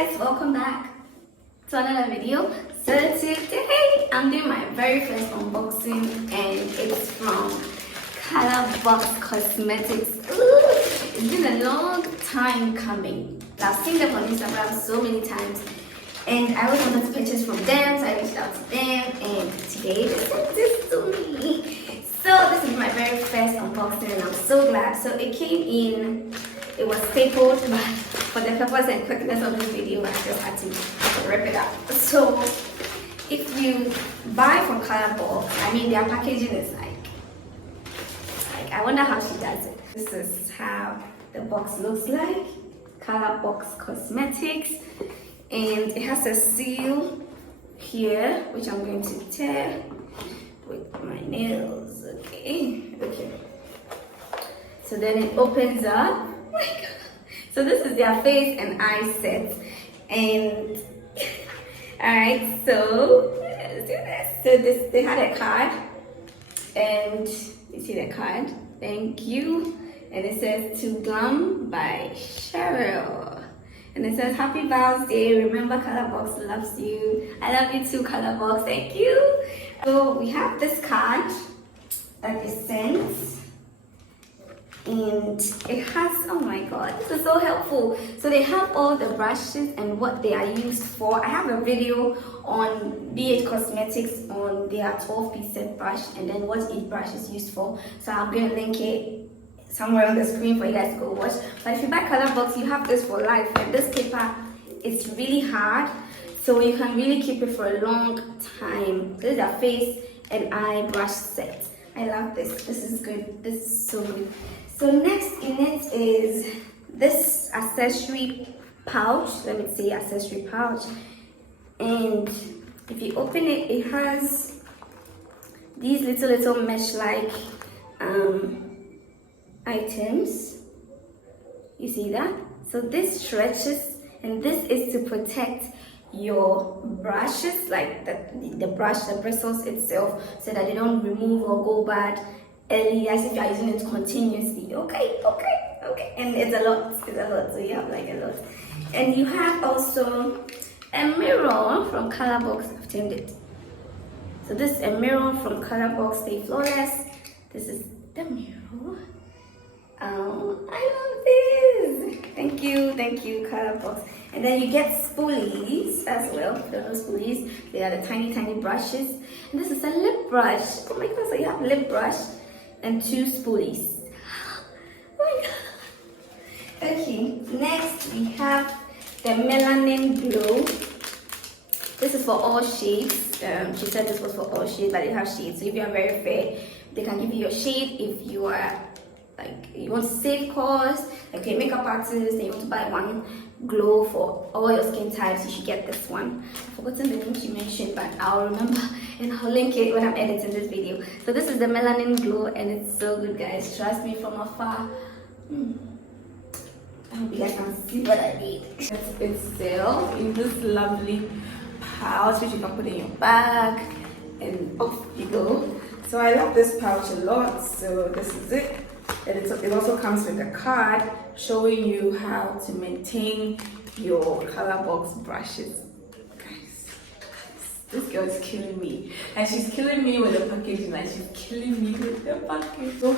guys, welcome back to another video. So today I'm doing my very first unboxing and it's from Box Cosmetics. Ooh, it's been a long time coming. I've seen them on Instagram so many times and I always wanted to purchase from them, so I reached out to them and today they sent this to me. So this is my very first unboxing and I'm so glad. So it came in, it was stapled, but for the purpose and quickness of this video, I just had to rip it out. So if you buy from Box, I mean their packaging is like I wonder how she does it. This is how the box looks like. Box Cosmetics, and it has a seal here, which I'm going to tear with my nails. Okay. So then it opens up. Oh my God. So this is their face and eye set, and alright, so let's do this. So they had a card, and you see the card. Thank you. And it says "To Glam" by Cheryl. And it says "Happy Vows Day. Remember, Box loves you. I love you too, Box. Thank you." So we have this card that is sent. And it has, oh my God, this is so helpful. So they have all the brushes and what they are used for. I have a video on BH Cosmetics on their 12-piece set brush and then what each brush is used for. So I'm going to link it somewhere on the screen for you guys to go watch. But if you buy Box, you have this for life. And this paper is really hard, so you can really keep it for a long time. This is a face and eye brush set. I love this. This is good. This is so good. So next in it is this accessory pouch. Let me see, accessory pouch. And if you open it, it has these little mesh-like items. You see that? So this stretches, and this is to protect your brushes, like the brush, the bristles itself, so that they don't remove or go bad early, as if you are using it continuously. Okay. And it's a lot, so you have like a lot. And you have also a mirror from Box. I've tamed it. So this is a mirror from Box. Stay Flawless. This is the mirror. I love this. Thank you, Box. And then you get spoolies as well. Those spoolies, they are the tiny brushes. And this is a lip brush. Oh my God! So you have lip brush and 2 spoolies. Oh my God. Okay. Next we have the Melanin Glow. This is for all shades. She said this was for all shades, but they have shades. So if you are very fair, they can give you your shade. If you are you want to save cost, like you're a makeup artist and you want to buy one glow for all your skin types, you should get this one. I've forgotten the name she mentioned, but I'll remember and I'll link it when I'm editing this video. So this is the Melanin Glow and it's so good, guys. Trust me, from afar. I hope you guys can see what I did. It's itself in this lovely pouch which you can put in your bag and off you go. So I love this pouch a lot. So this is it. And it also comes with a card showing you how to maintain your Box brushes. Guys, this girl is killing me. And she's killing me with the packaging, and she's killing me with the package. So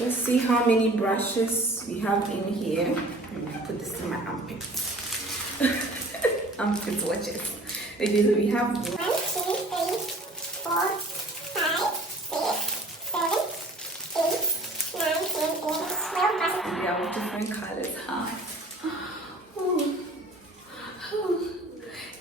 let's see how many brushes we have in here. Let me put this in my armpit. Armpit watches. Okay, so we have 1, 2, 3, 4, 5, 6, 7, 8. We have different colors, huh?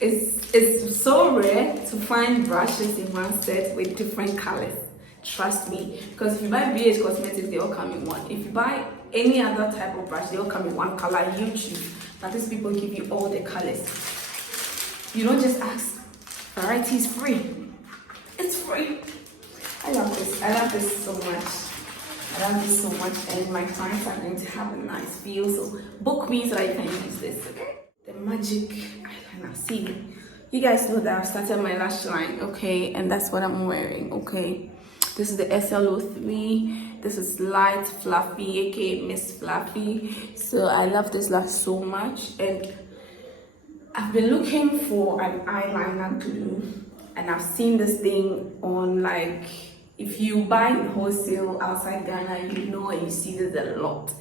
It's so rare to find brushes in one set with different colors. Trust me, because if you buy BH Cosmetics, they all come in one. If you buy any other type of brush, they all come in one color. You choose. But these people give you all the colors. You don't just ask. Variety is free. It's free. I love this. I love this so much. I love this so much, and my clients are going to have a nice feel. So book me so that you can use this. Okay? The magic eyeliner. See, you guys know that I've started my lash line, okay? And that's what I'm wearing, okay? This is the SL03. This is Light Fluffy, aka Miss Fluffy. So I love this lash so much, and I've been looking for an eyeliner glue, and I've seen this thing on, like, if you buy in wholesale outside Ghana, you know, and you see this a lot.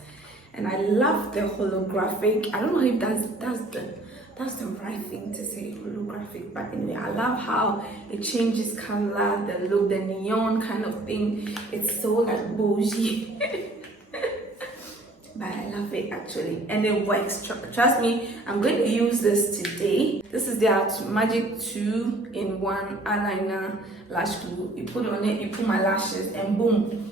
And I love the holographic. I don't know if that's the right thing to say, holographic, but anyway, I love how it changes color, the look, the neon kind of thing. It's so like bougie. But I love it actually, and it works. Trust me, I'm going to use this today. This is the Magic 2-in-1 eyeliner lash glue. You put it on it, you put my lashes, and boom,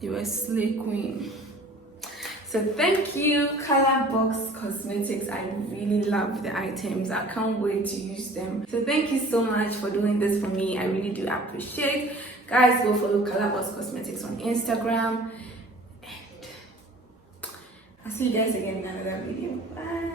you're a slay queen. So thank you, Colorbox Cosmetics. I really love the items. I can't wait to use them. So thank you so much for doing this for me. I really do appreciate. Guys, go follow Colorbox Cosmetics on Instagram. And I'll see you guys again in another video. Bye.